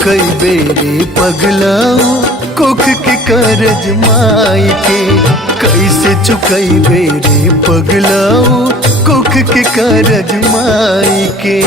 चुकई बेरे पगलाऊ कोख के करज माई के। कैसे चुकई बेरे पगलाऊ कोख के करज माई के।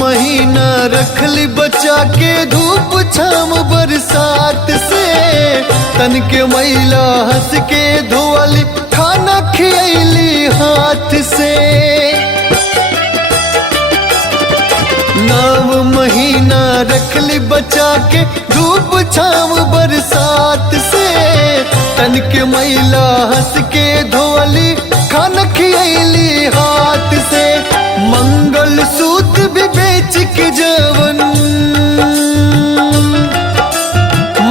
महीना रखली बचा के धूप छाम बरसात से। तन के मैला हंस के धोअली खाना खियली हाथ से। 9 महीना रखली बचा के धूप छाम बरसात से। तन के मैला हंस के धोअली खाना खियली हाथ से। मंगल सूत्र भी बेच के जवन,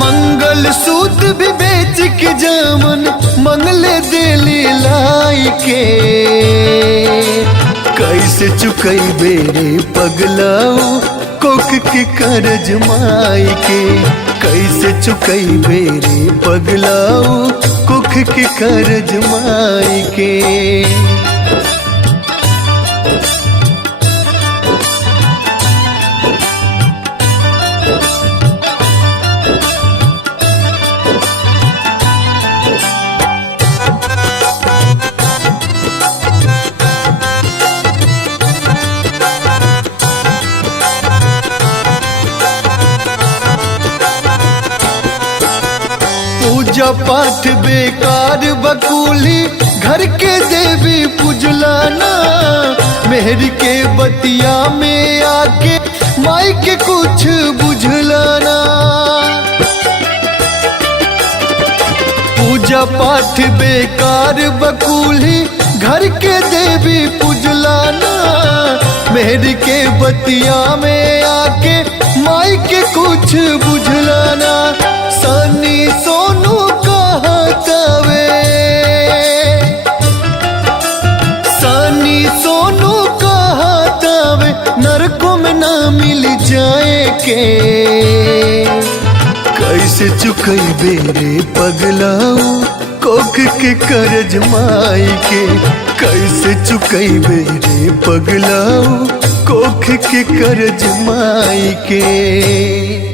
मंगल सूत्र भी बेच के जवन मंगले दिली लाई के। कैसे चुकई बेरे पगलाऊ कोख के करज माई के। कैसे चुकई बेरे पगलाऊ कोख के करज माई के। पूजा पाठ बेकार बकुली घर के देवी पुजलाना। मेहर के बतिया में आके माई के कुछ बुझलाना। पूजा पाठ बेकार बकुली घर के देवी पुजलाना। मेहर के बतिया में आके माई के कुछ बुझलाना। सनी सोनू कहतावे, सनी सोनू कहतावे नरकों में ना मिल जाए के। कैसे चुकई बेरे पगलाऊ कोख के करज माई के। कैसे चुकई बेरे पगलाऊ कोख के करज माई के।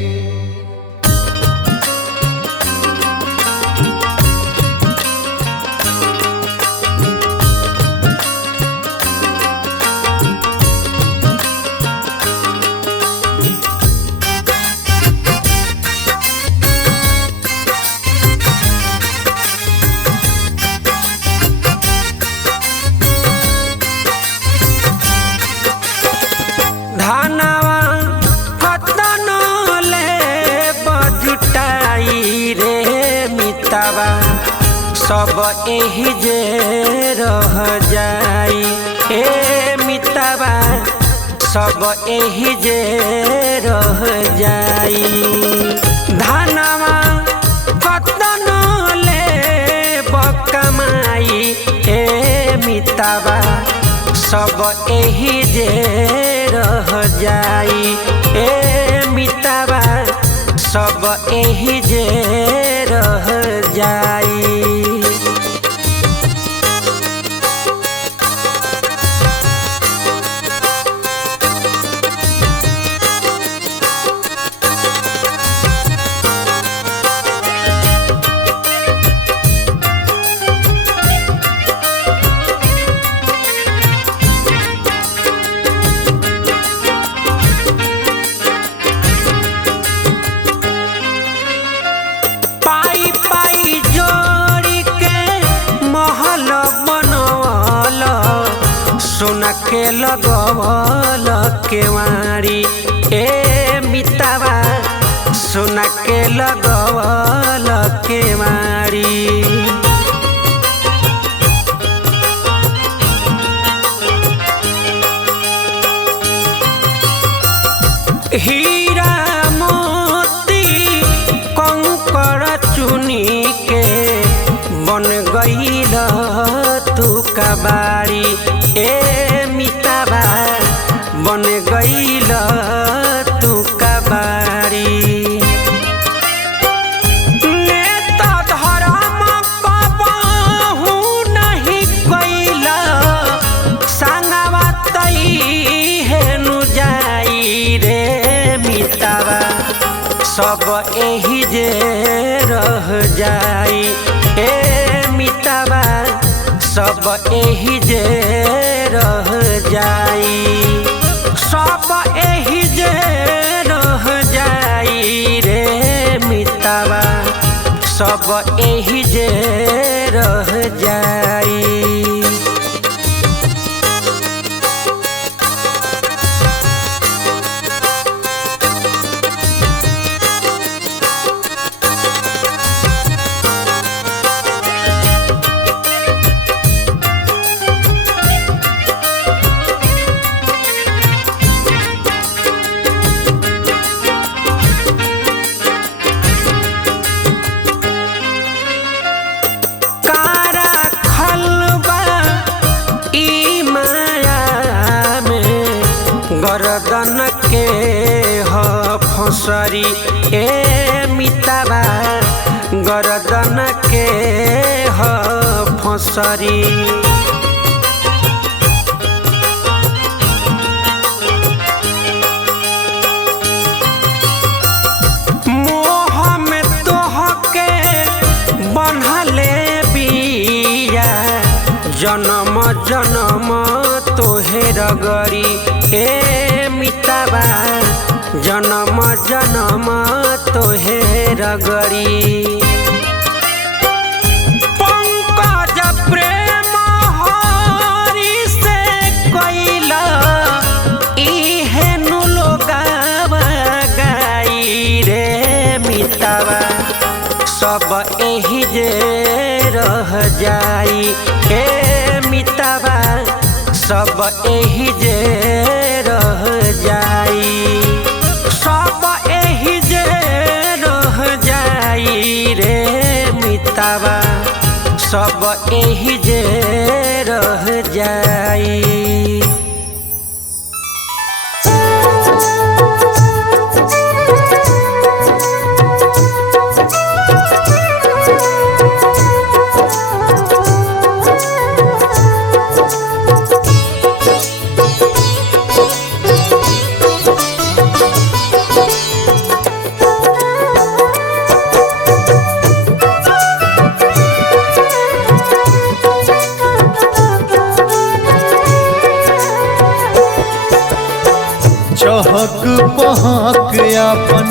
धनवा कतन ले बजुटाई रे मितवा सब एही जे रह जाई। ए मितवा सब एही जे रह जाई। धनवा कतन ले बकमाई ए मितवा सब एही जे रह जाई। ए मितवा सब एही जे रह जाई। सोना के लगवल केवाड़ी ए मितवा सोना के लगवल केवाड़ी। हीरा मोती कंकड़ चुनी के बाड़ी ए मितावा बन गईल तू कबाड़ी। नेता धर्म कबहू नहीं कईल संगवा तई हेनु जाई रे मितावा सब एही जे रह जाई ए मितावा सब एही जे रह जाई सब एही जे रह जाई रे मितावा सब एही जे रह जाई। गर्दन के ह फसरी ए मितावा गर्दन के ह फसरी। मोह में तोह के बन्हले बिया जन्म जन्म तोहे रगरी ए मितावा जन्म जन्म तोहे रगरी। पंकज प्रेम हरि से कइला इहेनु लोगावा गाई रे मितावा सब एही जे रह जाई ए मितावा सब एही जे रह जाई सब एही जे रह जाई रे मितावा सब एही जे रह जाई। चहक पहक अपन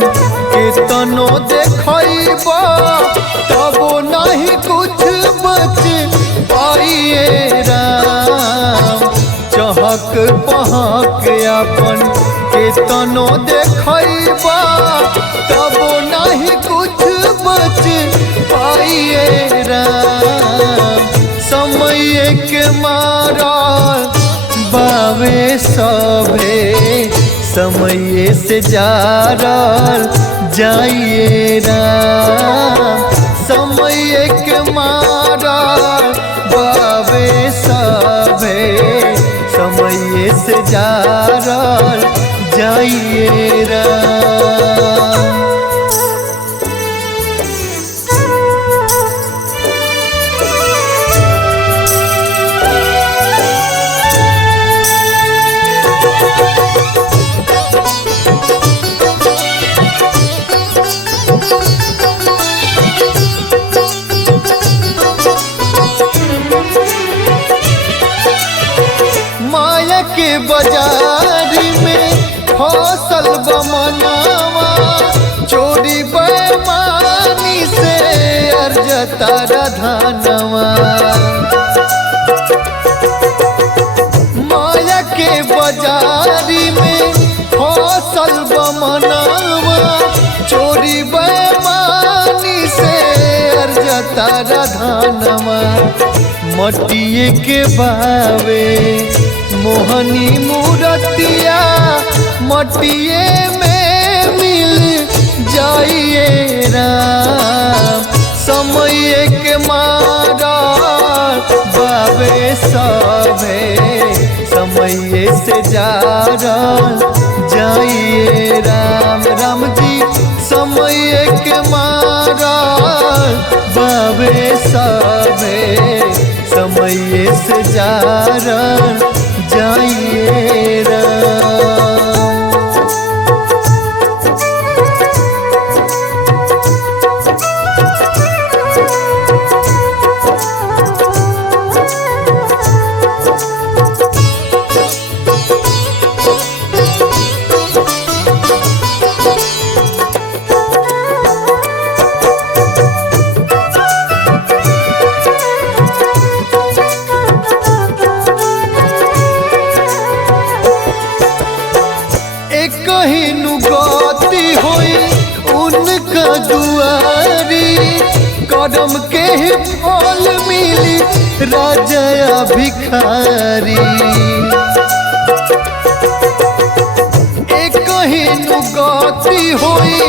केतनो देखैबा तबो नहीं कुछ बच पाइए राम। चहक पहक अपन केतनो देखैबा तबो नहीं कुछ बच पाइए राम। समय के मारा बावे सभे समय से जारल जाइए राम। समय के मारा बावे सभे समय से जारल जाइए राम। माया के बाजारी में फसल बमनावा चोरी बेईमानी से अर्जता धनवा। माया के बाजारी में फसल बमनावा चोरी बेईमानी से अर्जता धनवा। मटिए के बावे मोहनी मूरतिया मटिए में मिल जाइए राम। समय के मारा बाबे सभे समय से जारल जाइए राम राम जी समय के मारल बाबे सभे समय से जारल जाइए राम। कहीं गति होई उनका दुआरी कदम के ही फल मिली राजा भिखारी। कहीं गति होई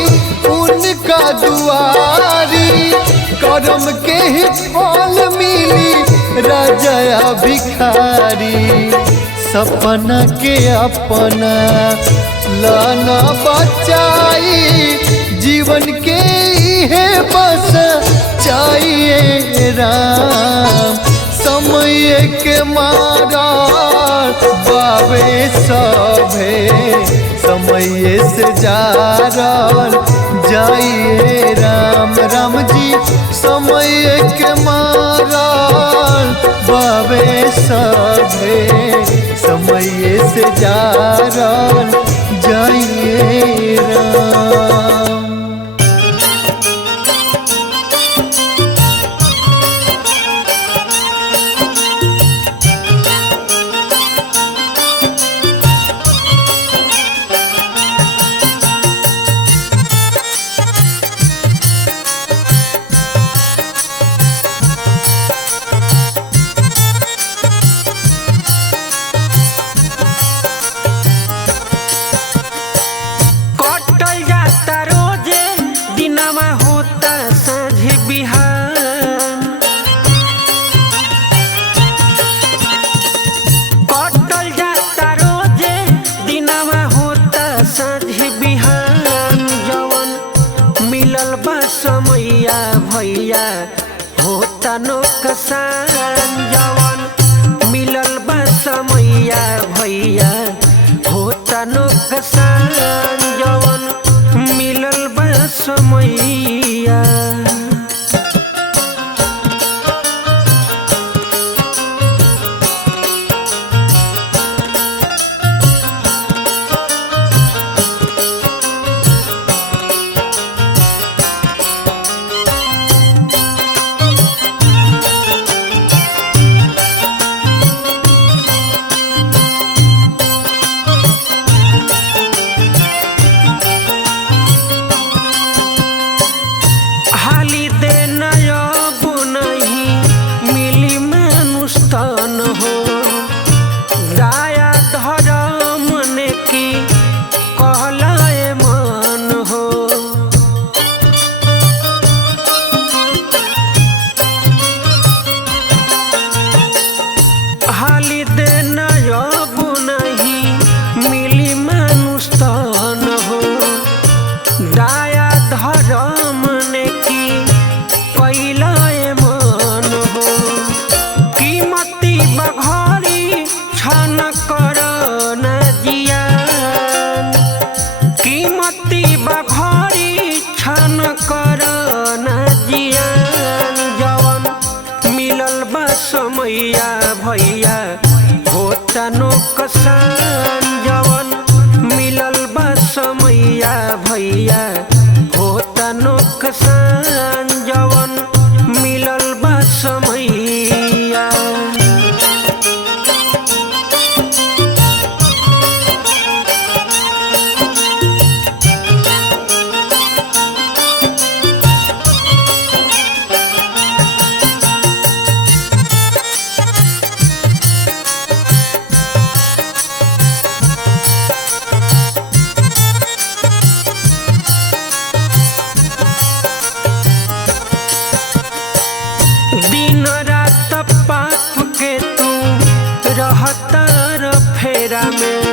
उनका दुआरी कदम के ही फल मिली राजा भिखारी। सपना के अपना लाना बचाई जीवन के है बस चाहिए राम समय के मारा बाबे सभे समय से जारल जाइए राम राम जी समय के मारा बाबे सभे समय से जारल जाइए राम। समैया भैया होता नौकसान जवन मिलल बा समैया भैया होता नौकसान जवन मिलल बा समैया। समैया भैया होता नौकसान जवन मिलल बा समैया भैया होता नौकसान जवन मिलल बा समैया। फेरा में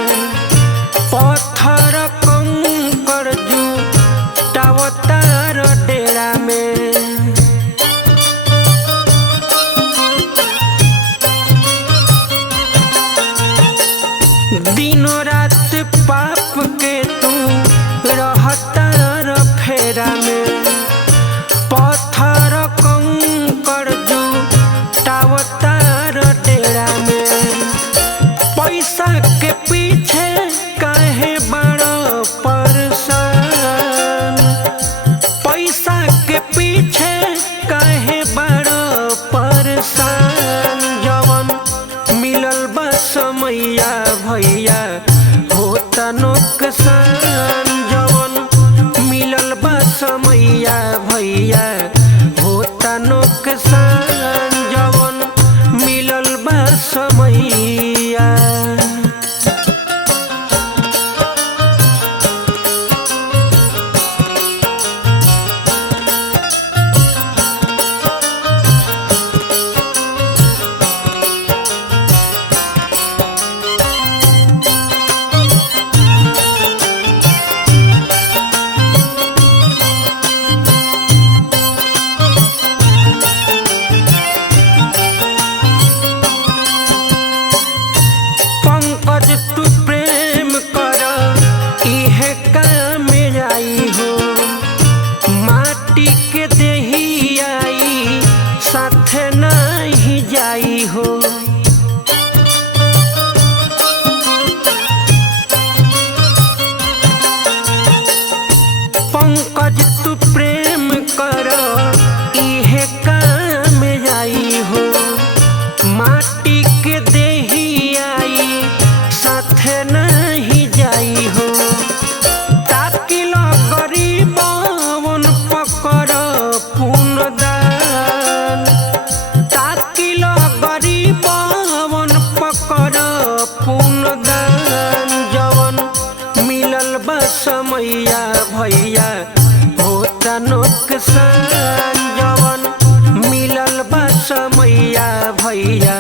पत्थर कंकड़ जुटावतार डेरा में। दिनों रात पाप के तू रहतार फेरा में पत्थर कंकड़ जुटावतार डेरा में। पैसा के पीछे काहे बड़ो परेशान, पैसा के पीछे काहे बड़ो परेशान। जवन मिलल बा समैया भैया होता नुकसान, जवन मिलल बा समैया भैया होता नुकसान, जवन मिलल बा समैया। पंकज तू प्रेम कर इहे काम आई हो, माटी के देही आई साथे नहीं जाई हो। पंकज तू प्रेम कर इहे काम आई हो, माटी के देही आई साथे नहीं जाई हो। ताकिल गरीबवन पकर पुनदान, ताकिल गरीबवन पकर पुनदान। जवन मिलल बा समैया भैया होता नुकसान, जवन मिलल बा समैया भैया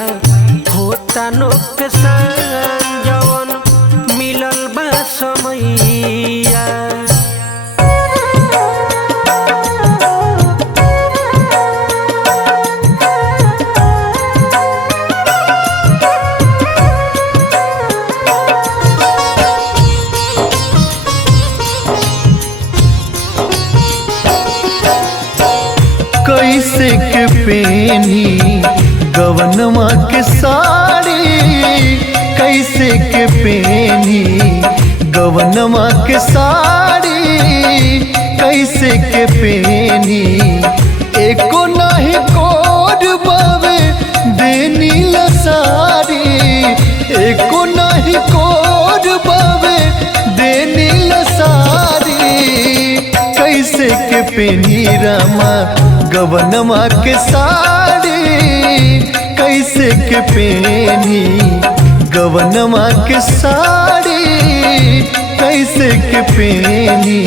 होता नुकसान, जवन मिलल बा समैया। कैसे के पेनी गवनमा के साड़ी, कैसे के पेनी गवनमा के साड़ी, कैसे के पेनी एको नहीं कोड बावे देनी लसारी, एको नहीं कोड बावे देनी लसारी। कैसे के पेनी रामा गवनमा के साड़ी, कैसे के पेनी गवनमा के साड़ी, कैसे के पेनी।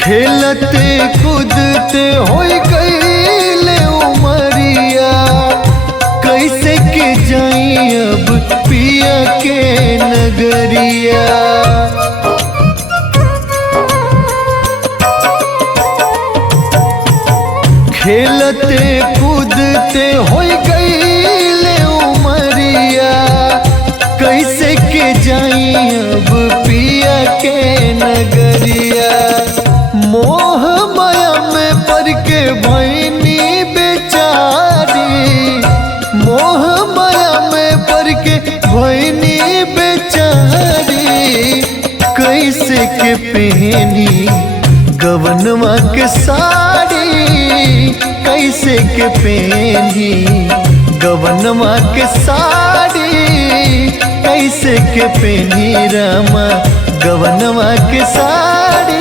खेलते कूदते होई गईले उमरिया, कैसे के जाई अब पिया के नगरिया। खेलते कूदते होई गईले उमरिया, कैसे के जाई अब पिया के नगरिया। मोह माया में पड़ के भैनी बेचारी, मोह माया में पड़ के भैनी बेचारी। कैसे के पहनी गवनमा के साड़ी कैसे के पहनी, गवनमा के साड़ी कैसे के पहनी रामा, गवनमा के साड़ी।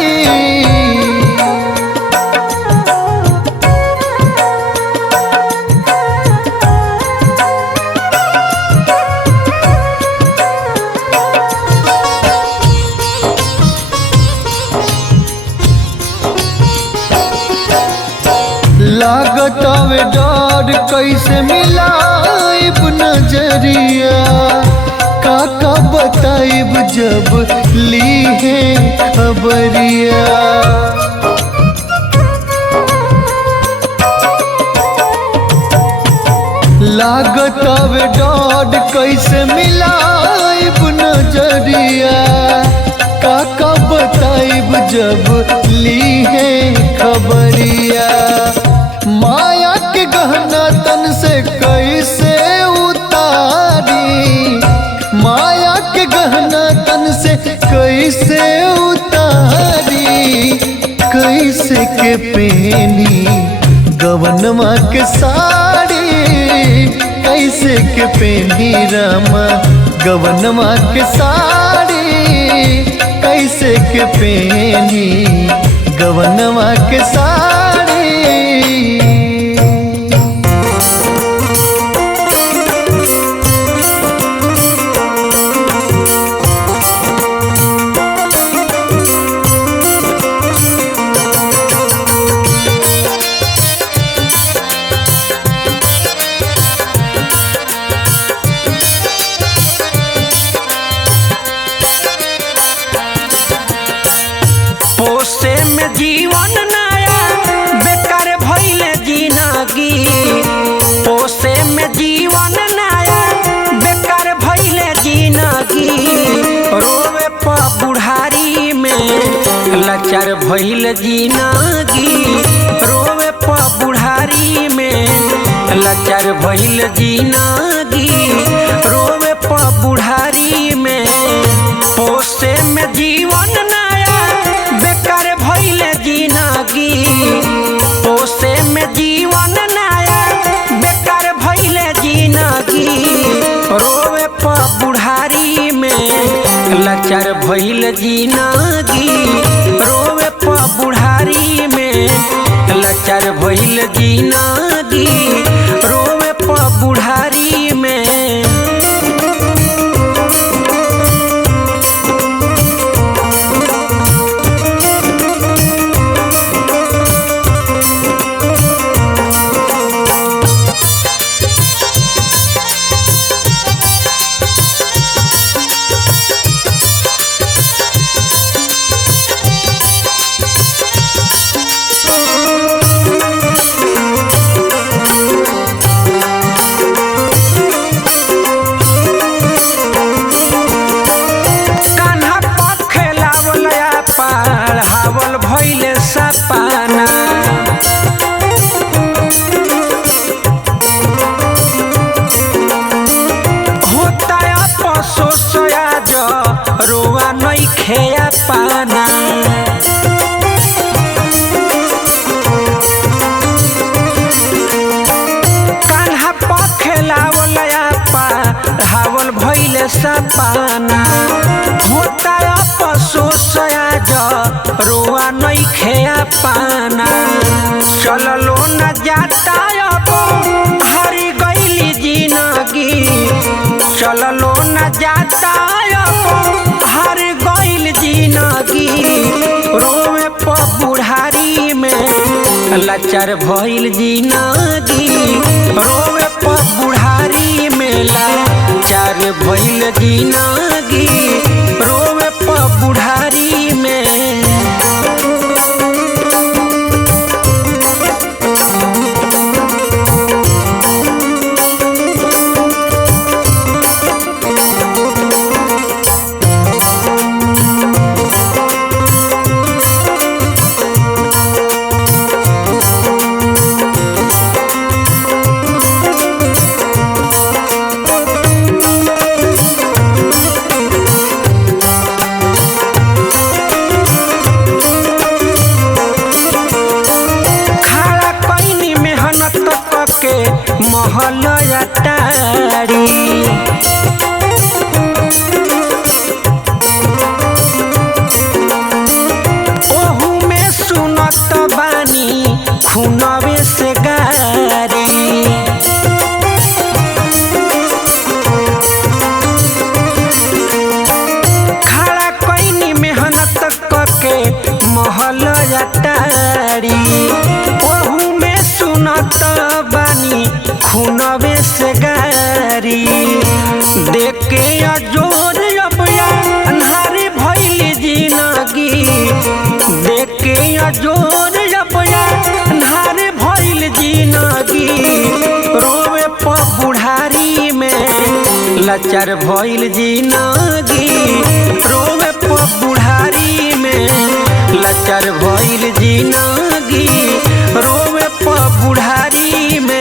लागत आवे डर कैसे मिलाइब नजरिया, काका बताइब जब ली है खबरिया। लागत आवे डर कैसे मिलाइब नजरिया, काका बताइब जब ली है खबरिया। माया के गहना तन से कैसे उतारी, माया के गहना तन से कैसे उतारी, कैसे के पहनी गवनमा के साड़ी, कैसे के पहनी रामा, गवनमा के साड़ी कैसे के पहनी, गवनमा के साड़ी। पोसे में जीवन नया बेकार भइले जिंदगी, पोसे में जीवन नया बेकार भइले जिंदगी। रोवे प बुढ़ारी में लाचार भइल जिंदगी, रोवे प बुढ़ारी में लाचार भइल जिंदगी, रोवे प बुढ़ारी में। पोसे में जीवन नया बेकार भइले जिंदगी, पोसे में जीवन नया बेकार भइले जिंदगी। रोवे प बुढ़ारी में लाचार भइल जिंदगी, रोवे प बुढ़ारी में लाचार भइल जिंदगी, रोवे प बुढ़ारी में। हावल भइले सपना, होता अफसोस आज रोआ नइखे पाना। कान्हा पखेलावल हावल भइले सपना, होता अफसोस आज रोआ नइखे पाना। चललो न जाता अब हरी गइली जिंदगी, चललो न जाता अब हर गइल जिंदगी। रोवे प बुढ़ारी में लाचार भइल जिंदगी, रोवे प बुढ़ारी में लाचार भइल जिंदगी, रोवे प बुढ़ारी में। महल अटारी ओहू में सुनत बानी खूनवे से गारी देख के अजोर अबया अन्हारी भइल जिंदगी देख के अजोर अबया अन्हारी भइल जिंदगी रोवे प बुढ़ारी में लाचार भइल जिंदगी रोवे प बुढ़ारी में लाचार भइल जिंदगी रोवे प बुढ़ारी में।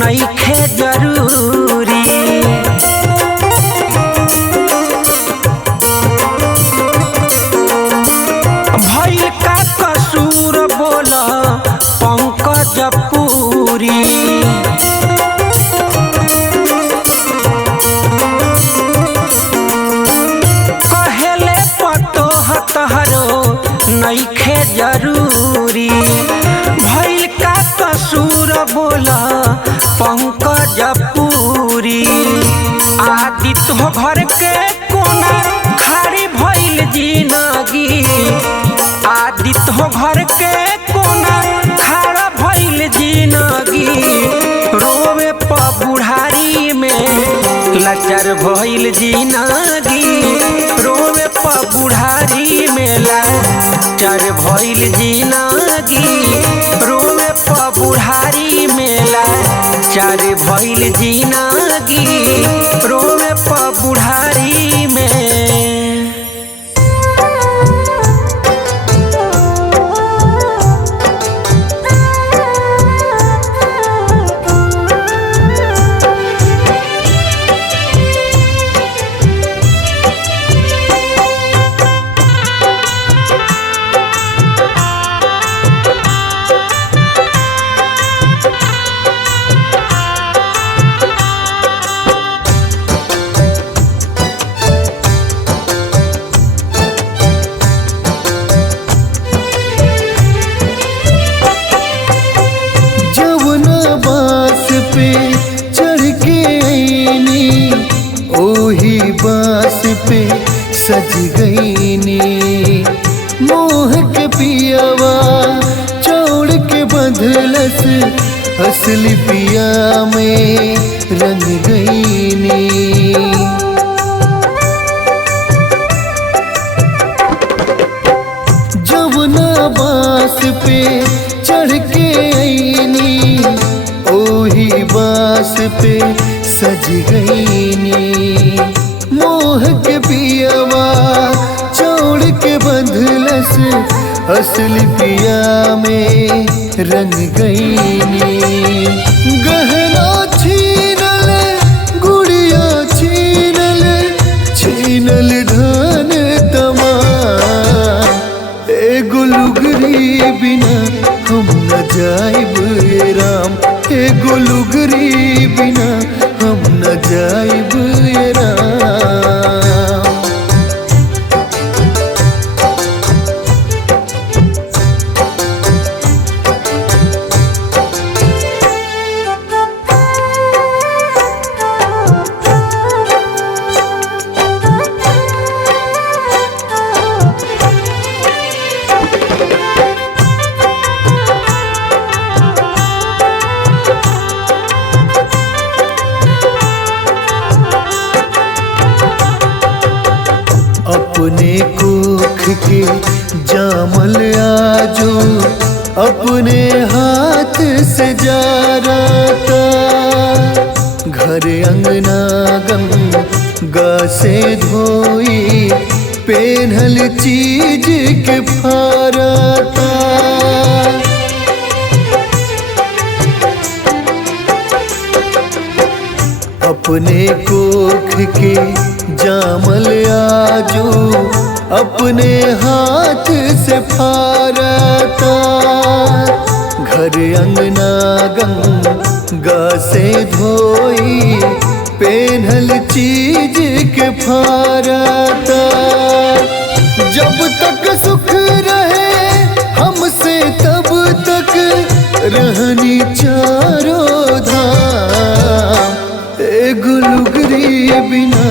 नइखे जरूरी भइल का कसूर बोल पंकज पूरी कहेले पतोह तहरो नइखे जरूरी भइल का कसूर बोल पंकज पूरी आदित्य हो घर के कोना खाड़ी भइल जिंदगी आदित्य हो घर के कोना खाड़ा भइल जिंदगी रोवे प बुढ़ारी में लाचार भइल जिंदगी रोवे प बुढ़ारी में लाचार भइल जिंदगी रोवे प बुढ़ारी में लाचार भइल जिंदगी रोवे प बुढ़ारी में। बास पे सज गईनी मोह के पियावा चौड़ के बंधलस असली पिया में रंग गईनी जमुना बास पे चढ़ के आईनी ओही बास पे सज गईनी मोह के पियावा चौड़ के बंधलस असली पिया में रंग गईनी गहना छीनल गुड़िया छीनल छीनल धन तमाम एगो लुगरी बिना हम न जाइब राम एगो लुगरी बिना हम न जाइब राम। अपने कोख के जामल आजो अपने हाथ से जा रहा घर अंगना गंगा से धोई पेन्हल चीज के फारता अपने कोख के जामल आजू अपने हाथ से फारता। घर अंगना गंगा से धोई पेन्हल चीज के फारता। जब तक सुख रहे हमसे तब तक रहनी चारों धाम। एगो लुगरी बिना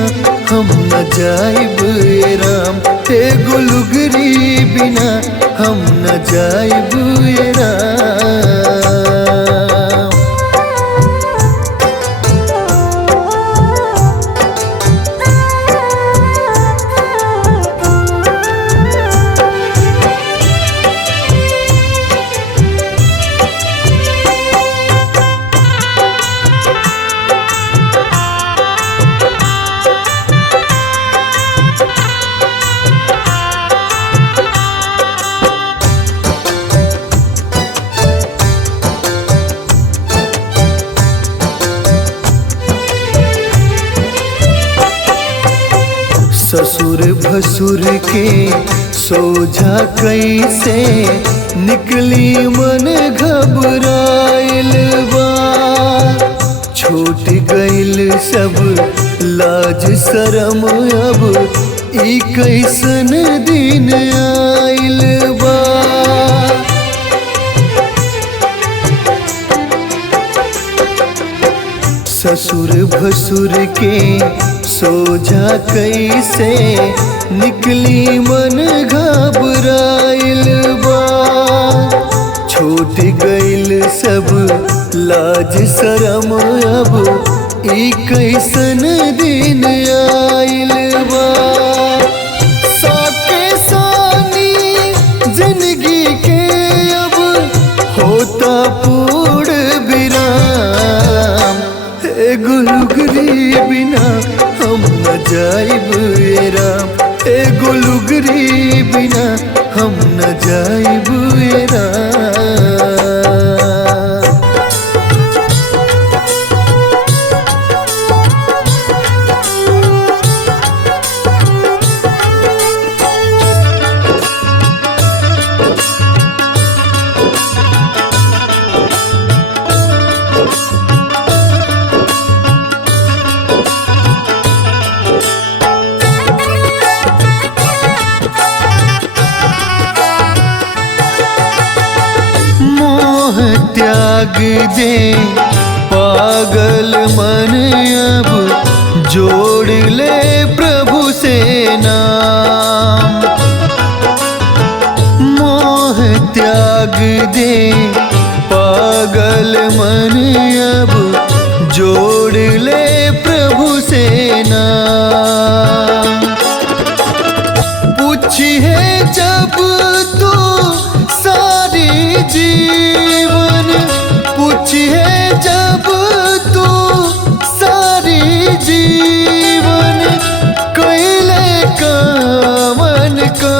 हम न जाइब ए राम, एगो लुगरी बिना हम न जाइब ए राम। ससुर भसुर के सोझा कैसे निकली मन घबराइल बा। छूट गइल सब लाज शरम अब ई कैसन दिन आइल बा। ससुर भसुर के सोझा कैसे निकली मन घबराइल बा। छूट गइल सब लाज शरम अब ई कैसन दिन आइल बा। साके सानी जिंदगी के अब होता पूर्ण विराम। एगो लुगरी बिना हम न जाइब ए राम, एगो लुगरी बिना हम न जाइब ए राम। त्याग दे पागल मन अब जोड़ ले प्रभु से नाम। मोह त्याग दे पागल मन अब जोड़ ले प्रभु से नाम। पूछिए जब तू सारी जीवन, पूछिए जब तू सारी जीवन कैले कामन का।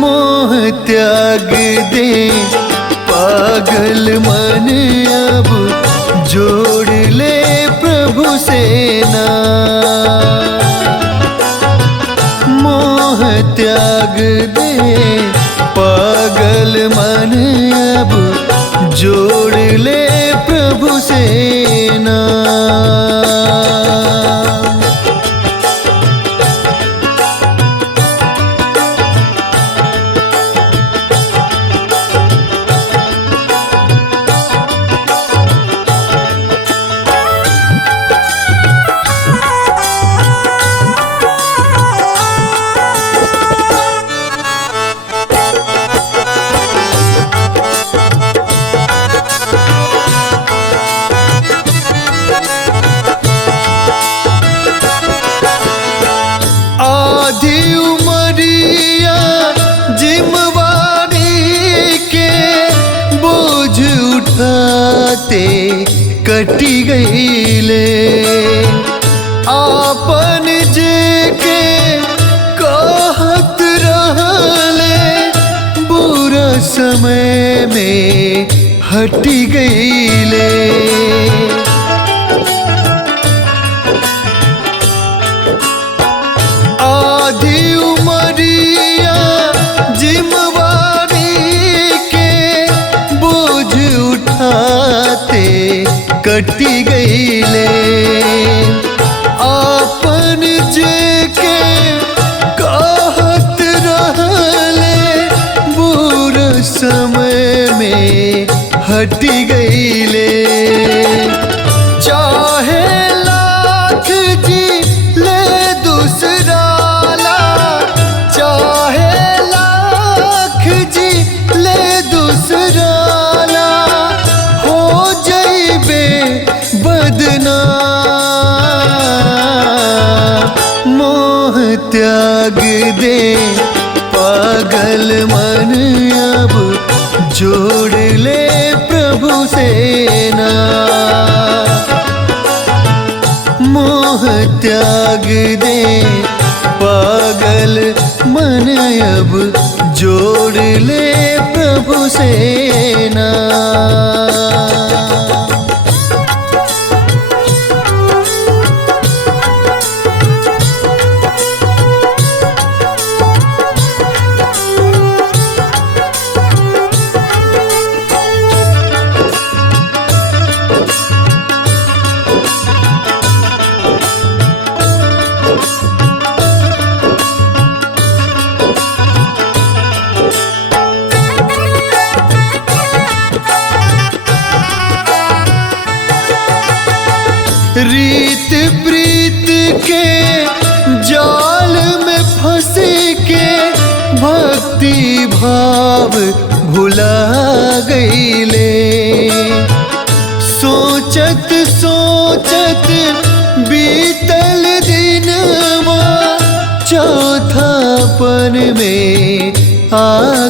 मोह त्याग दे पागल मन अब जोड़ ले प्रभु से नाम। मोह त्याग दे पागल मन अब जोड़ ले प्रभु से नाम। उठाते कटी गईले आपन जे के कहत रहले बुरा समय में हटी गईले। हटी गईले। आपन जे के कहत रहले बुरा समय में हटी गईले। चाहे लाख जी ले दूसरा ला, चाहे लाख जी ले दूसरा ला, हो जइबे बदनाम। मोह त्याग दे पागल मन अब जोड़ ले प्रभु से ना। मोह त्याग दे पागल मन अब जोड़ ले प्रभु से ना। रीत प्रीत के जाल में फंस के भक्ति भाव भुला गईले। सोचत सोचत बीतल दिनवा चौथापन में आ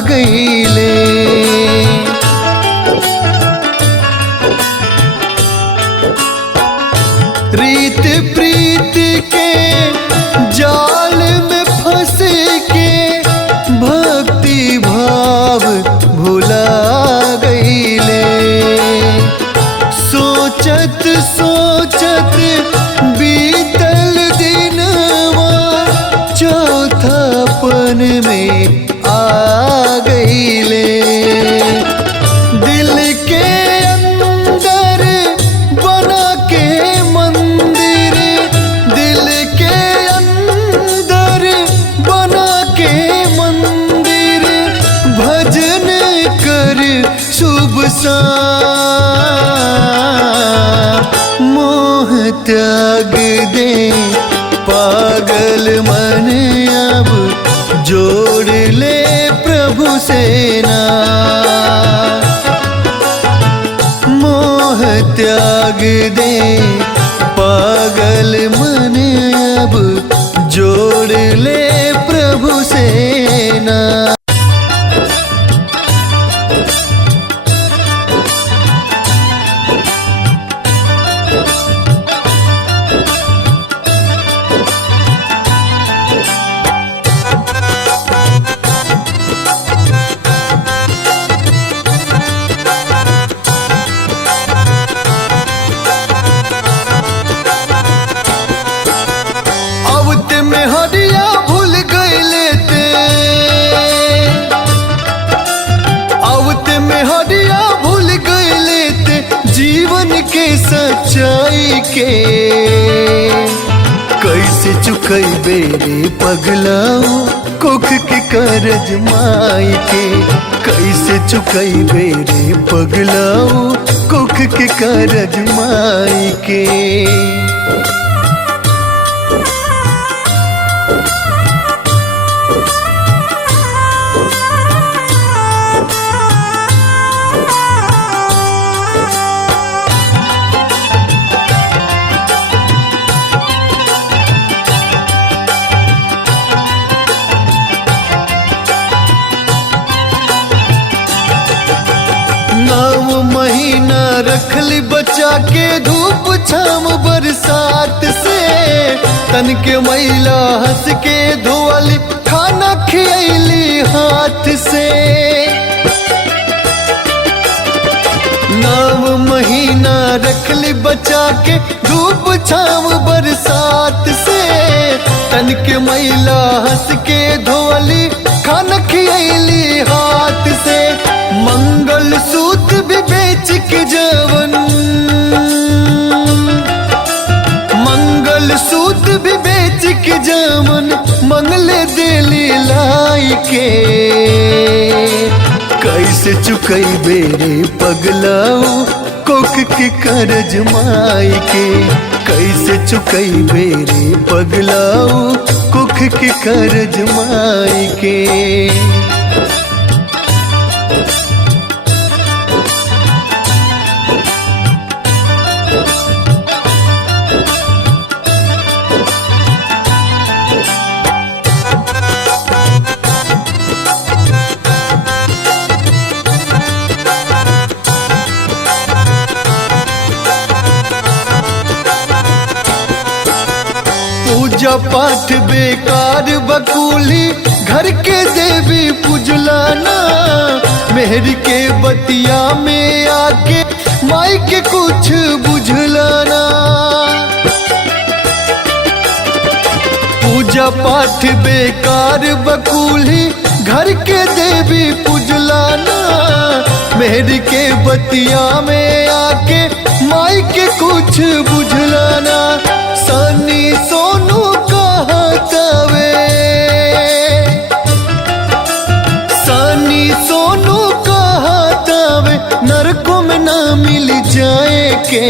गईले। रीत प्रीत के जाल में फंस के भक्ति भाव भुला गईले। सोचत सोचत बीतल दिनवा चौथापन में आ गईले। दिल के अंदर बना के मंदिर, दिल के अंदर बना के मंदिर, भजन कर शुभ शाम। मोह त्याग दे पागल मन अब जोड़ ले प्रभु से ना। मोह त्याग दे पागल मन अब जोड़ ले प्रभु से ना। जीवन के सच्चाई के कैसे चुकैबे रे पगलाओ कुख के करज माई के। कैसे चुकैबे रे पगलाओ कुख के करज माई के। महीना रखली बचा के धूप छाम बरसात से। तन के मैला हंस के धोवली खाना खियली हाथ से। 9 महीना रखली बचा के धूप छाम बरसात से। तन के मैला हंस के धोवली खाना खियली हाथ से। मंगल सूत्र भी बेच के जवन के जामन मंगले दिली लाई के। कैसे चुकई बेरे पगलाऊ कोख के करज माई के। कैसे चुकई बेरे पगलाऊ कोख के करज माई के। पूजा पाठ बेकार बकुली घर के देवी पुजलाना। मेहर के बतिया में आके माई के कुछ बुझलाना। पूजा पाठ बेकार बकुली घर के देवी पुजलाना। मेहर के बतिया में आके माई के कुछ बुझलाना। सनी सोनू कहतावे, सनी सोनू कहतावे नरकों में ना मिल जाए के।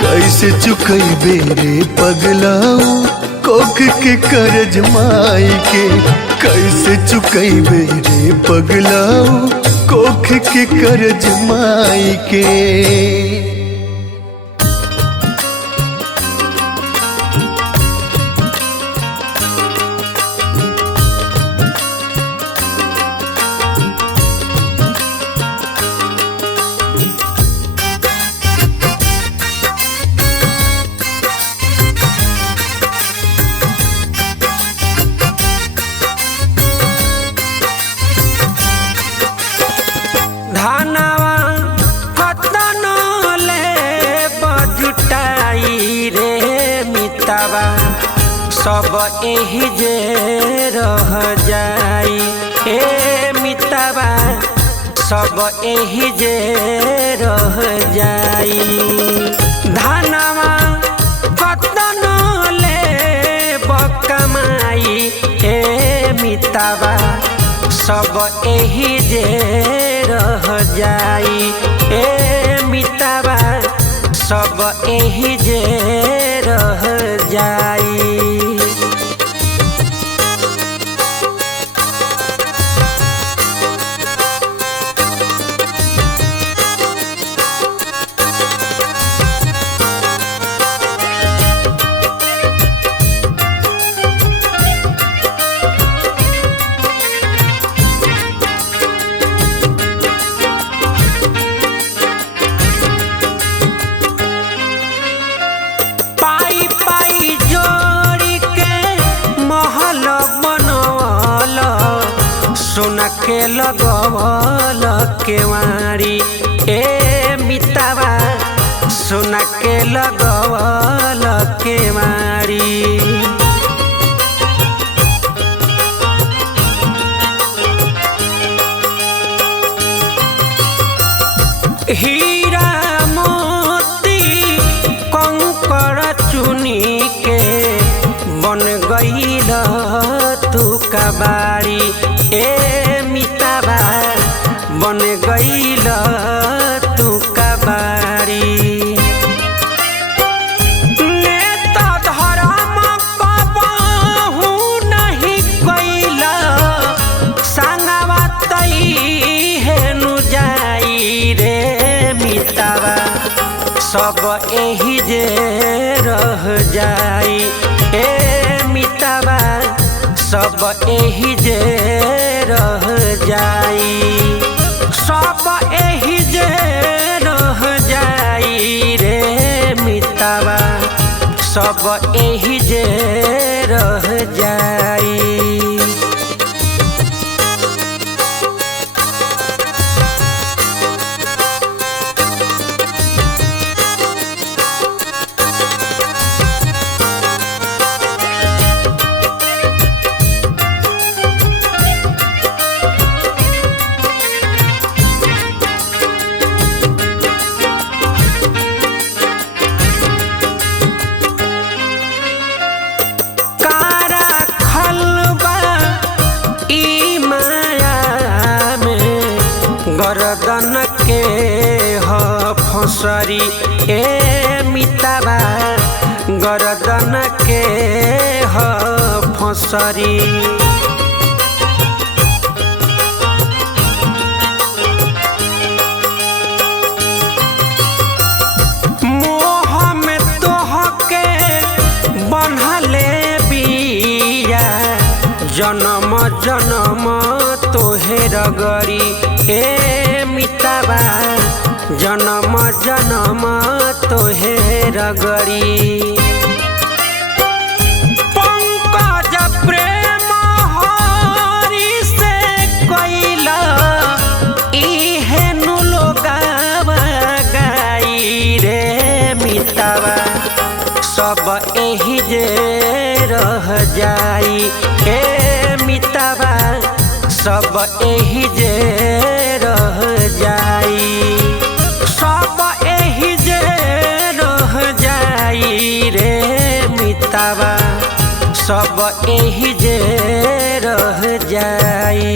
कैसे चुकई बेरे पगलाऊ कोख के करज माई के। कैसे चुकई बेरे पगलाऊ कोख के करज माई के। सब एही जे रह जाई ए मिताबा। सब एही जे रह जाई। धनवा कतन ले बकमाई ए मिताबा। सब एही जे रह जाई ए मिताबा। सब एही जे रह जाई। सोना के लगवल केवाड़ी ए मिताबा। सोना के लगवल केवाड़ी। हीरा मोती कंकड़ चुनी के बन गईल तू कबाड़ी ए मिताबा। बन गईल तू कबाड़ी। नेता धर्म कबहू नहीं कैल संगवा तई हेनु जाई रे मिताबा। सब एही जे रह जाई ए मिताबा। सब एही जे रह जाई। सब एही जे रह जाई रे मिताबा। सब एही जे रह जाई। गर्दन के ह फसरी ए मितावा गर्दन के ह फसरी। मोह में तोहके बन्हले बिया जन्म जन्म तोहे रगरी ए मितावा जन्म जन्म तोहे रगरी। पंकज प्रेम हरि से कैला इहे नु लोगावा गाई रे मितावा सब एही जे रह जाई ए मितावा सब एही जे रह जाई सब एही जे रह जाई रे मितावा सब एही जे रह जाई।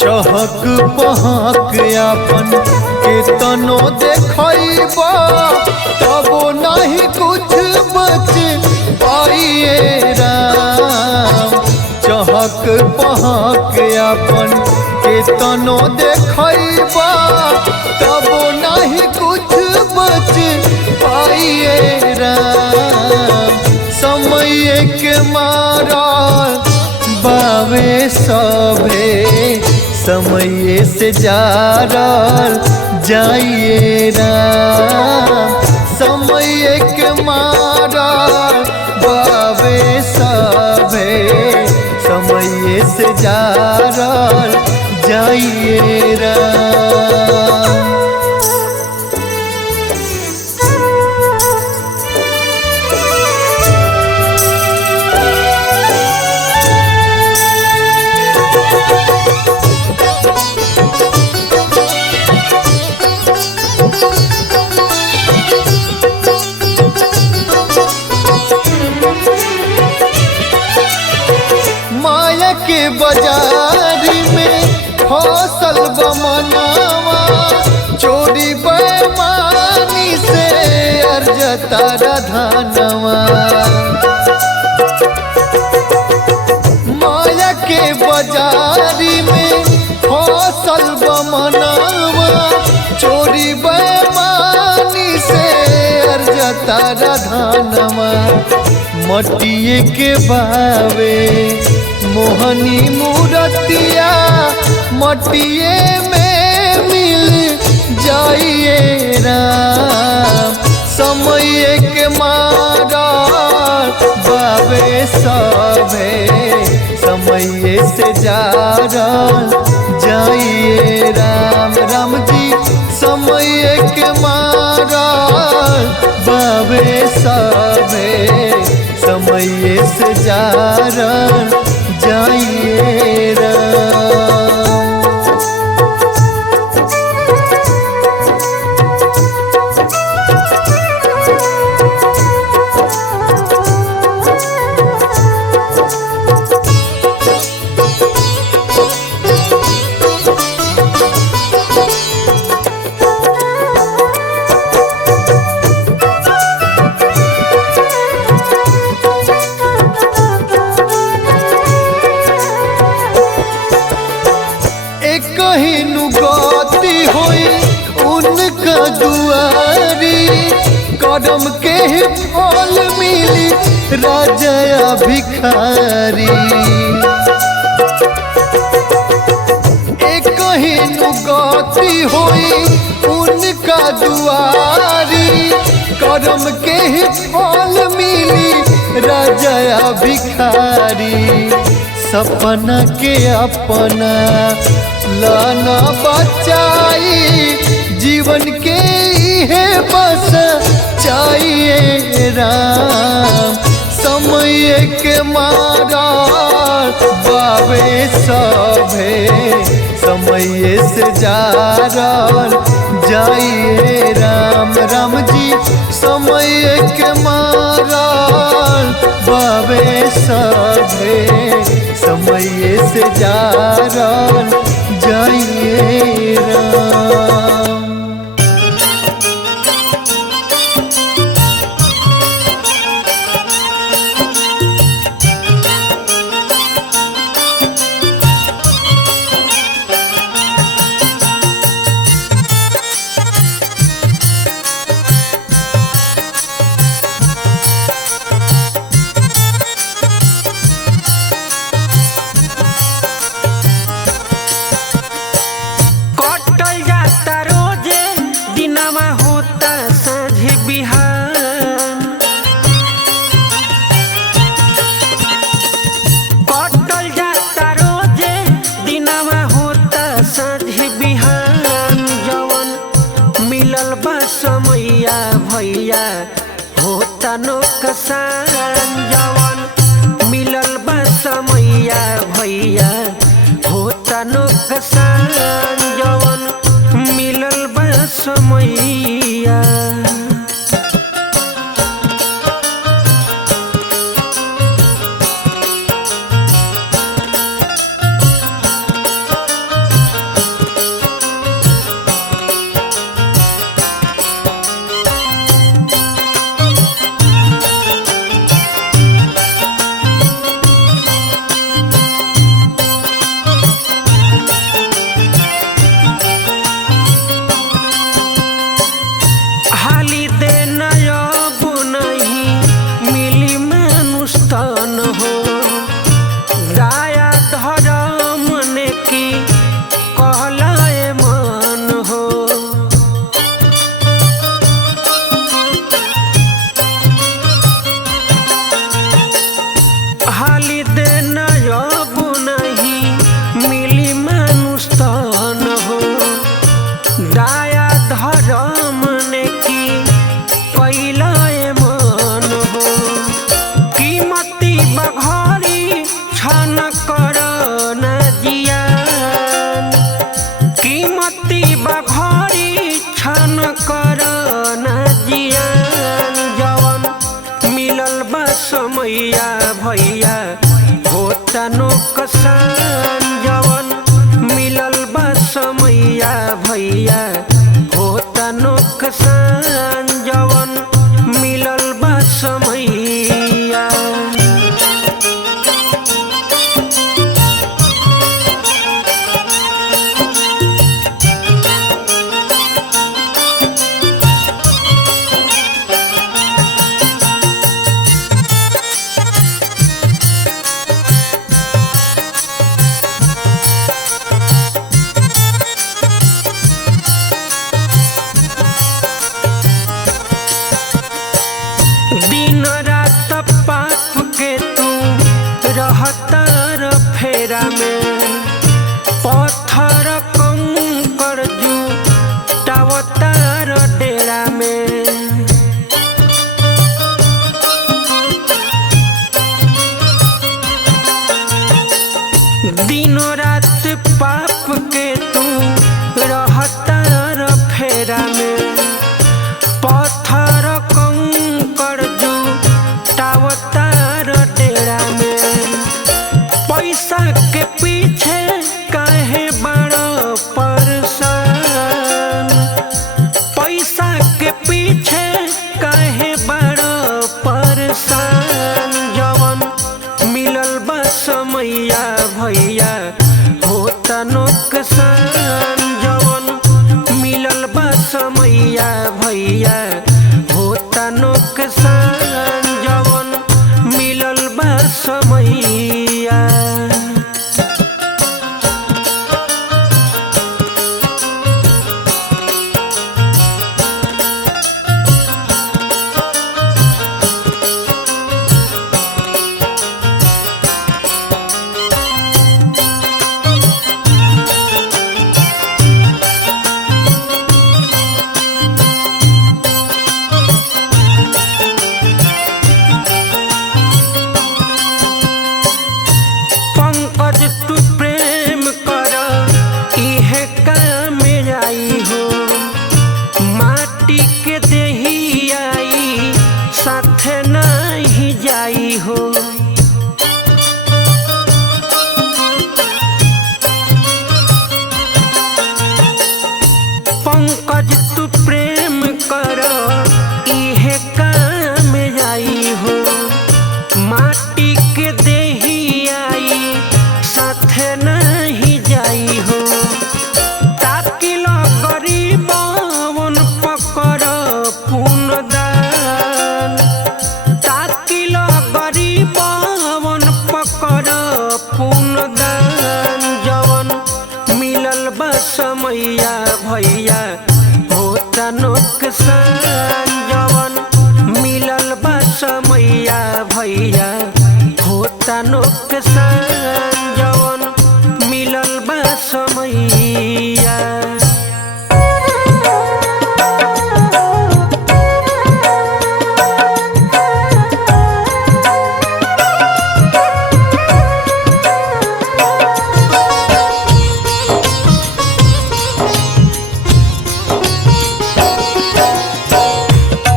चहक पहक आपन केतनो देखैबा तबो नहीं कुछ बच पाइए राम। चहक पहक आपन केतनो देखैबा तबो नहीं कुछ बच पाइए राम। समय के मारा बावे सभे समय से जारल जाइए राम। समय के मारा बावे सभे समय से जारल जाइए राम। माया के बाजार में फसल बमनावा चोरी बेईमानी से अर्जता धनवा। माया के बाजार में फसल बमनावा चोरी बेईमानी से अर्जता धनवा। मटिए के बावे मोहनी मूरतिया मटिए में मिल जाइए राम। समय के मारा बावे सभे समय से जारल जाइए राम। राम जी समय के मारा बावे सभे समय से जारल जाइए राम। कहीं गति हुई उनका दुआरी कदम के फल मिली राजा भिखारी। एक कहीं गति हुई उनका दुआरी कदम के फल मिली राजा भिखारी। सपना के अपना लाना बचाई, जीवन के है बस चाहिए राम। समय के मारा बाबे सभे, समय से जारल जाइए राम। राम जी समय के मारा बाबे सभे, समय से जारल जाइए राम। समैया भैया होता नुकसान, जवन मिलल बा समैया भैया होता नुकसान, जवन मिलल बा समैया। समैया भैया होता नुकसान, जवन मिलल बा समैया भैया होता नुकसान, जवन मिलल बा समैया। देही आई साथे नहीं जाई हो। पंकज तू प्रेम कर इहे काम आई हो। माटी के देही आई साथे नहीं जाई हो। ताकिल गरीबवन पकर पुनदान। ताकिल गरीबवन पकर पुनदान। जवन मिलल बा समैया भैया होता नुकसान। जवन मिलल बा समैया भैया होता नुकसान। जवन मिलल बा समैया।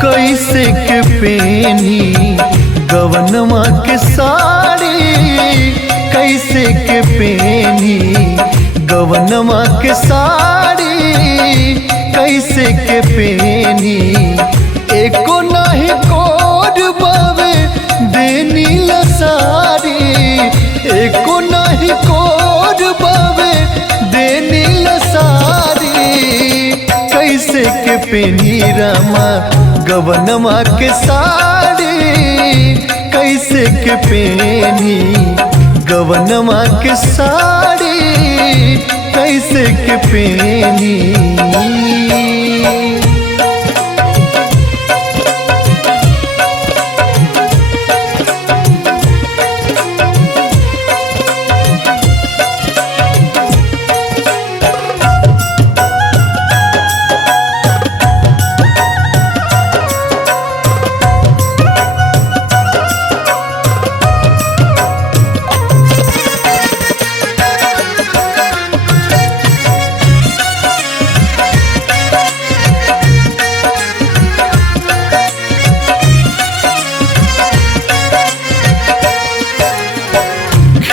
कैसे के पेनी गवनमा के साड़ी। कैसे के पेनी गवनमा के साड़ी। कैसे के पेनी एको नाही कोड बावे देनी लसारी। एको नाही कोड बावे देनी लसारी। कैसे के पेनी रामा गवनमा के साड़ी। कैसे के पेनी गवनमा के साड़ी। कैसे के पेनी।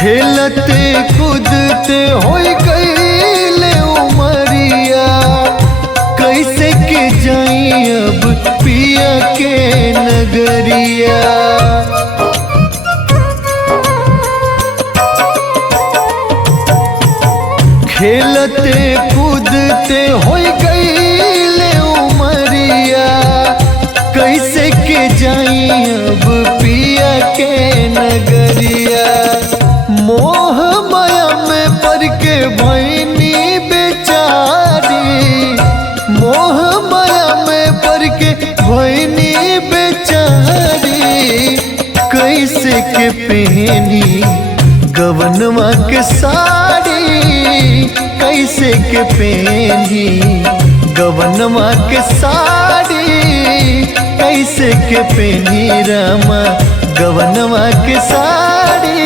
खेलते कूदते होई गईले उमरिया। कैसे के जाई अब पिया के नगरिया। खेलते कूदते होई गईले उमरिया। कैसे के जाई अब पिया के नगरिया। मोह माया में पड़ के भैनी बेचारी। मोह माया में पड़ के भैनी बेचारी। कैसे के पहनी गवनमा के साड़ी। कैसे के पहनी गवनमा के साड़ी। कैसे के पहनी रामा गवनमा के साड़ी।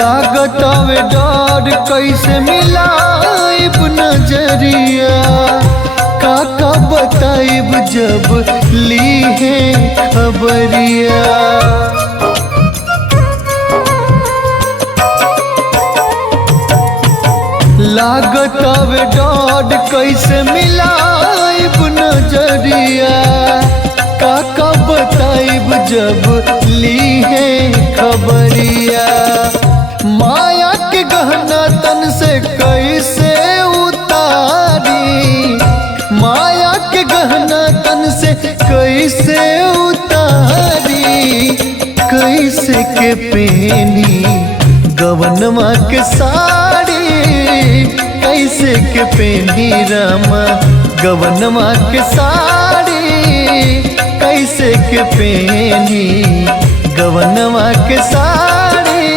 लागत आवे डर कैसे मिलाइब नजरिया। काका बताइब जब ली है खबरिया। लागत आवे डर कैसे मिलाइब नजरिया। काका बताइब जब ली है खबरिया। माया के गहना तन से कैसे उतारी। माया के गहना तन से कैसे उतारी। कैसे के पेनी गवनमा के साड़ी। कैसे के पेनी रामा गवनमा के साड़ी। कैसे के पेनी गवनमा के साड़ी।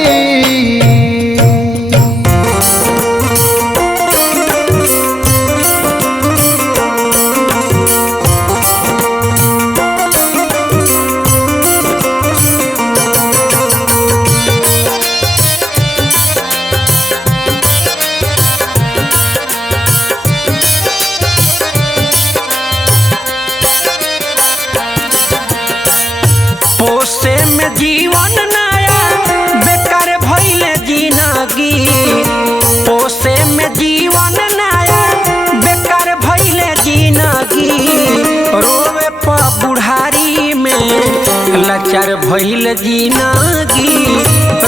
भइल जिंदगी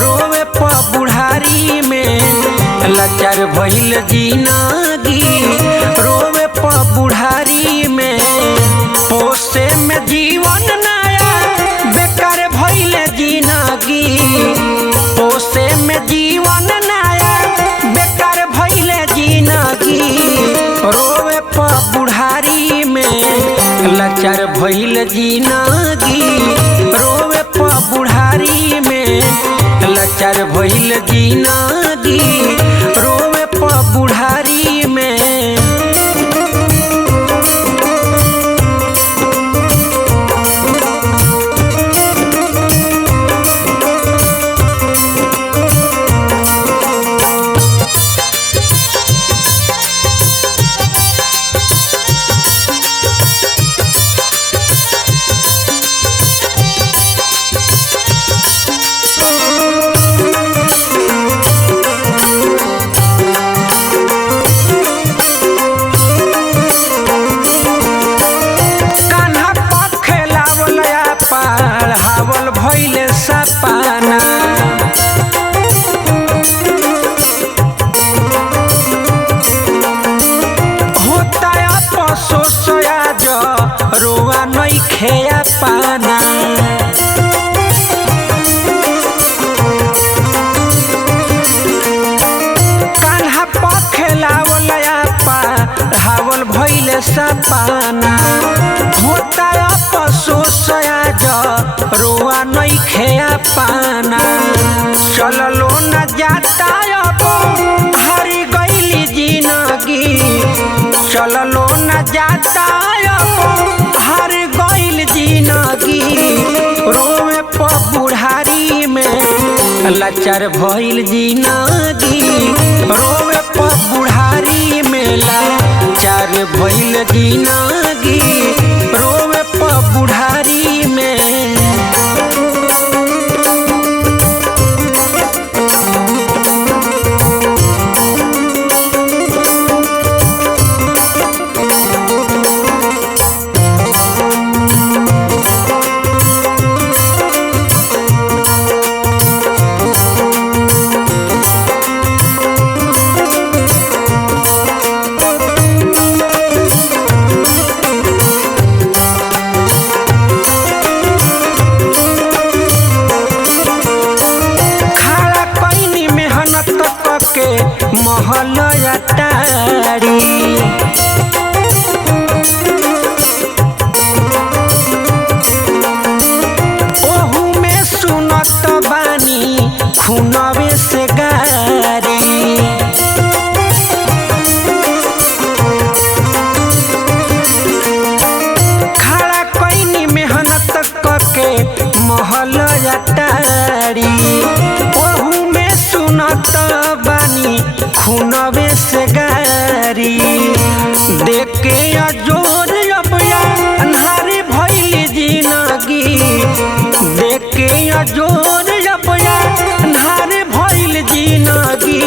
रोवे प बुढ़ारी में लाचार भइल जिंदगी रोवे प बुढ़ारी में पोसे में जीवन नया बेकार भइल जिंदगी पोसे में जीवन नया बेकार भइल जिंदगी रोवे प बुढ़ारी में लाचार भइल जिंदगी रोवे प बुढ़ारी में लाचार भइल जिंदगी रोवे प बुढ़ारी में। सपना होता अफसोस आज रोआ नहीं खेया पाना कान्हा पखेलावल हावल भइल सपना होता अफसोस आज रोआ नहीं खेया पाना चललो न जाता अब हरी गईली जिंदगी चललो न जाता अब हर गईल जिंदगी रोवे प बुढ़ारी में लाचार भइल जिंदगी रोवे प बुढ़ारी में लाचार भइल जिंदगी रोवे प बुढ़ारी में। महल अटारी ओहू में सुनत बानी खूनवे से गारी खड़ा कैनी मेहनत करके महल अटारी ओहू में सुनत बानी खूनवे से गारी देख के अजोर अबया अन्हारी भइल जिंदगी देख के अजोर अबया अन्हारी भइल जिंदगी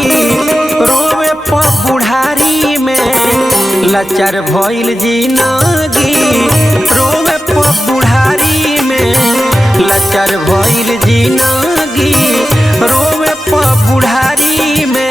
रोवे प बुढ़ारी में लाचार भइल जिंदगी रोवे प बुढ़ारी में लाचार भइल जिंदगी रोवे प बुढ़ारी में।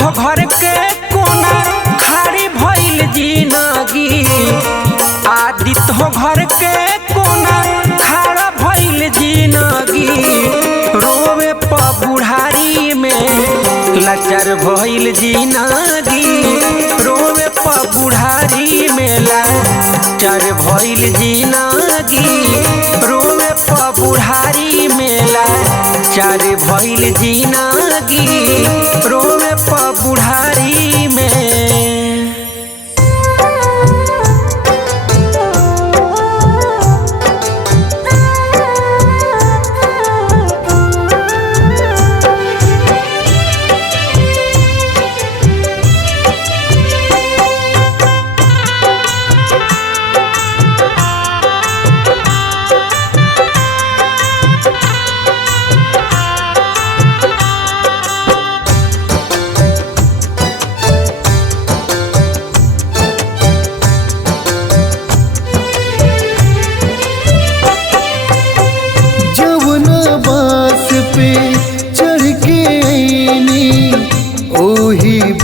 हो घर के कोना खाड़ी भइल जिंदगी, आदित हो घर के कोना खाड़ा भइल जिंदगी, रोवे प बुढ़ारी में लाचार भइल जिंदगी, रोवे प बुढ़ारी में लाचार भइल जिंदगी, रोवे प बुढ़ारी में लाचार भइल जिंदगी, रोवे प बुढ़ारी में।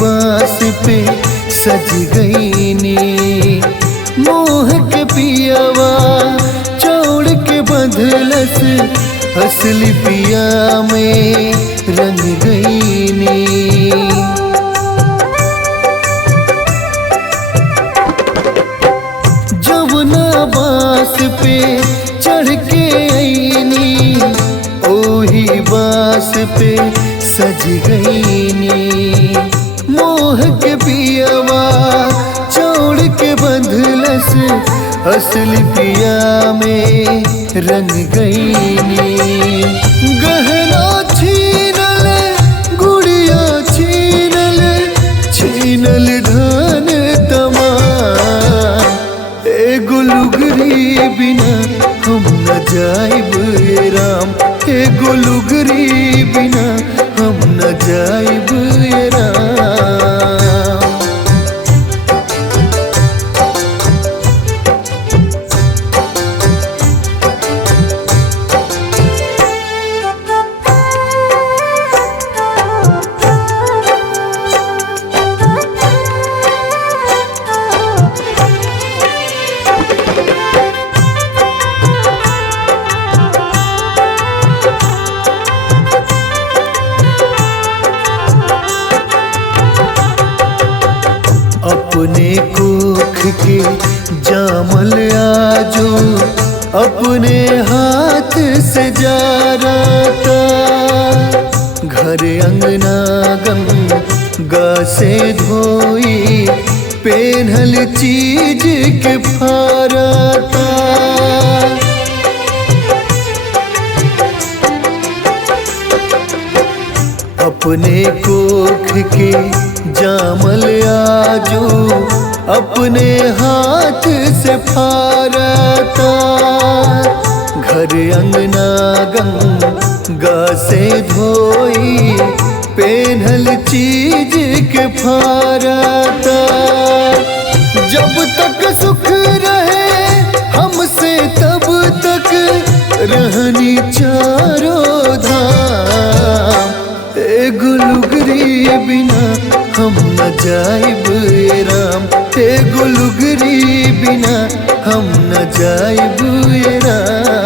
बांस पे सज गई नी मोह के पियावा चौड़ के बंधलस, असली पिया में रंग गई नी। जवना बांस पे चढ़ के आईनी ओही बांस पे सज गई नी मोह के पियावा चौड़ के बंधलस, असली पिया में रंग गई नी। गहना छीनल गुड़िया छीनल, छीनल धन तमाम, एगो लुगरी बिना हम न जाइब राम, एगो लुगरी बिना हम न जाइब राम। अपने कोख के जामल आजो अपने हाथ से जा रहा, घर अंगना गंगा से धोई पेन्हल चीज के फारता। अपने कोख के जामल आजो अपने हाथ से फारता, घर अंगना गंगा से धोई पेन्हल चीज के फारता। जब तक सुख रहे हमसे तब तक रहनी चारों धाम, एगो लुगरी बिना हम न जाइब राम, एगो लुगरी बिना हम न जाइब राम।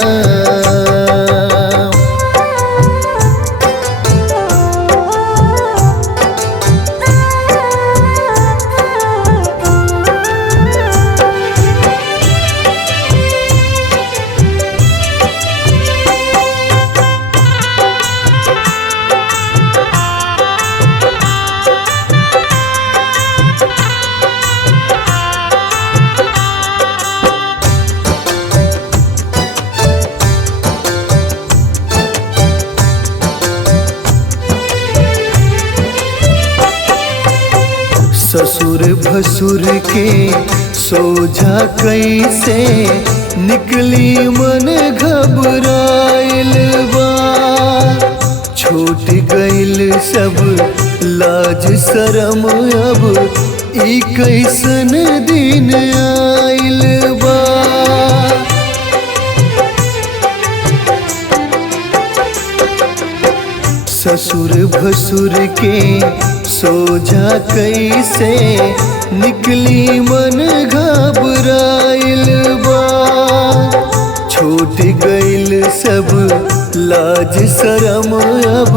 ससुर भसुर के सोझा कैसे निकली मन घबराइल बा, छूट गइल सब लाज शरम अब ई कैसन दिन आइल बा। ससुर भसुर के सोझा कैसे निकली मन घबराइल बा। छूट गइल सब लाज शरम अब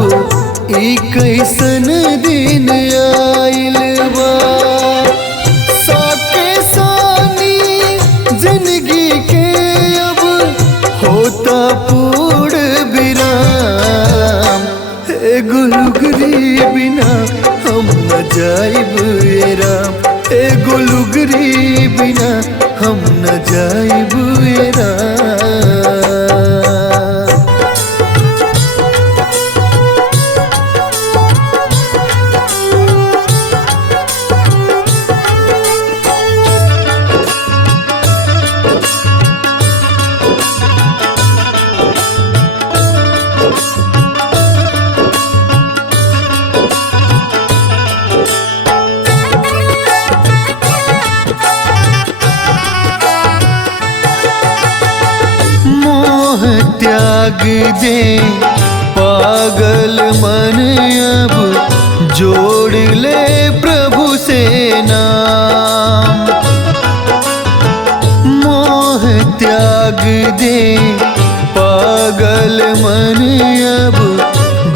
ई कैसन दिन आइल बा। साके सानी जिंदगी के अब होता पूर्ण विराम। एगो लुगरी बिना हम न जाइब ए राम, एगो लुगरी बिना हम न जाइब ए राम। त्याग दे पागल मन अब जोड़ ले प्रभु से नाम। मोह त्याग दे पागल मन अब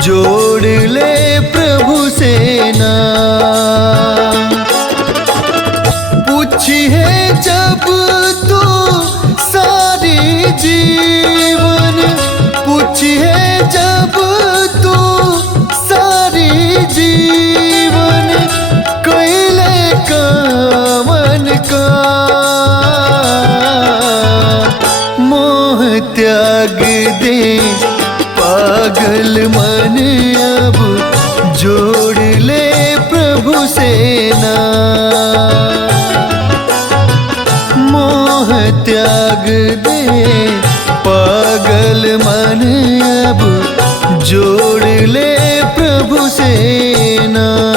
जोड़ ले प्रभु से नाम। पूछिए जब तू सारी जीवन, पूछिए जब तू सारी जीवन कैले कामन का। मोह त्याग दे पागल मन अब जोड़ ले प्रभु से नाम। मोह त्याग दे पागल मन अब जोड़ ले प्रभु से नाम।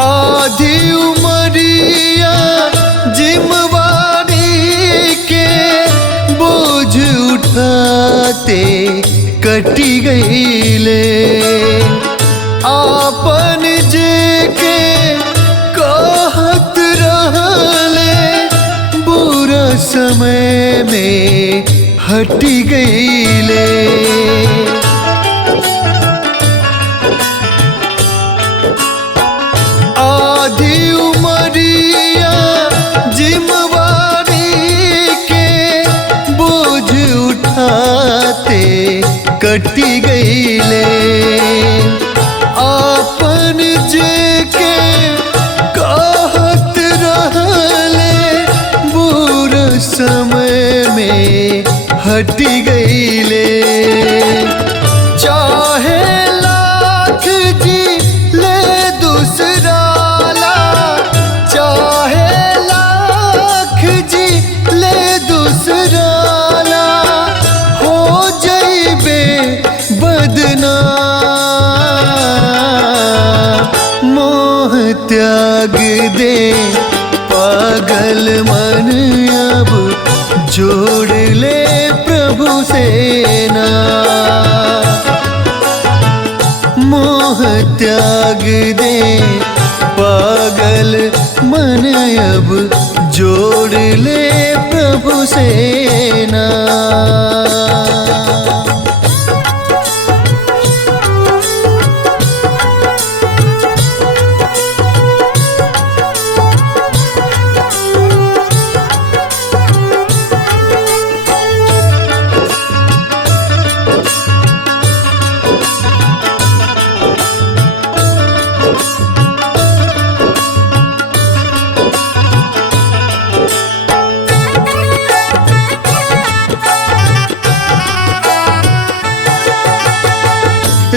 आधी उमरिया जिम्मेवारी के बोझ उठाते कटी गईले। आपन जे के कहत रहले बुरा समय में हटी गईले। आधी उमरिया जिम्मेवारी के बोझ उठाते कटी गईले। आपन जे के कहत रहले बुरा समय में हटी गईले। चाहे लाख जी ले दूसरा, चाहे लाख जी ले दूसरा हो जइबे बदनाम। मोह त्याग दे पागल मन अब जोड़ ले प्रभु से नाम। मोह त्याग दे पागल मन अब जोड़ ले प्रभु से नाम।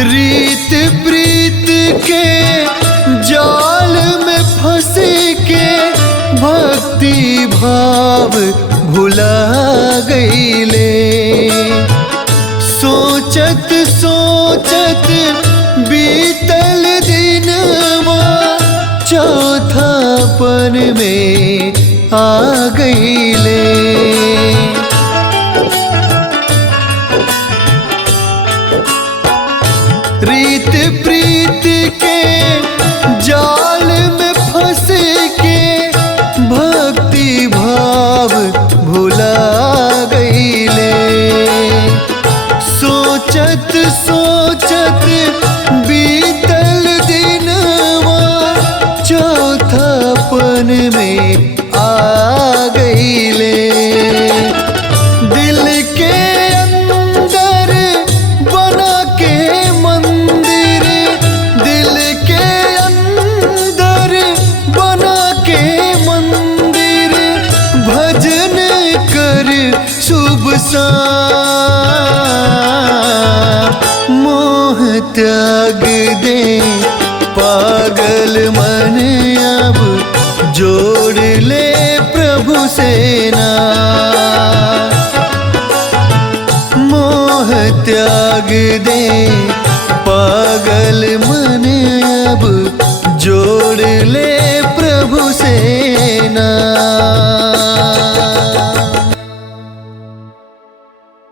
रीत प्रीत के जाल में फंस के भक्ति भाव भुला गईले। सोचत सोचत बीतल दिनवा चौथापन में आ गईले। रीत प्रीत के जाल में फंस के भक्ति भाव भुला गईले। सोचत सोचत बीतल दिनवा चौथापन में आ गईले। दिल के अंदर बना के मंदिर, दिल के अंदर बना के मंदिर, भजन कर शुभ शाम। मोह त्याग दे पागल मन अब जोड़ ले प्रभु से नाम। मोह त्याग दे पागल मन अब जोड़ ले प्रभु से नाम।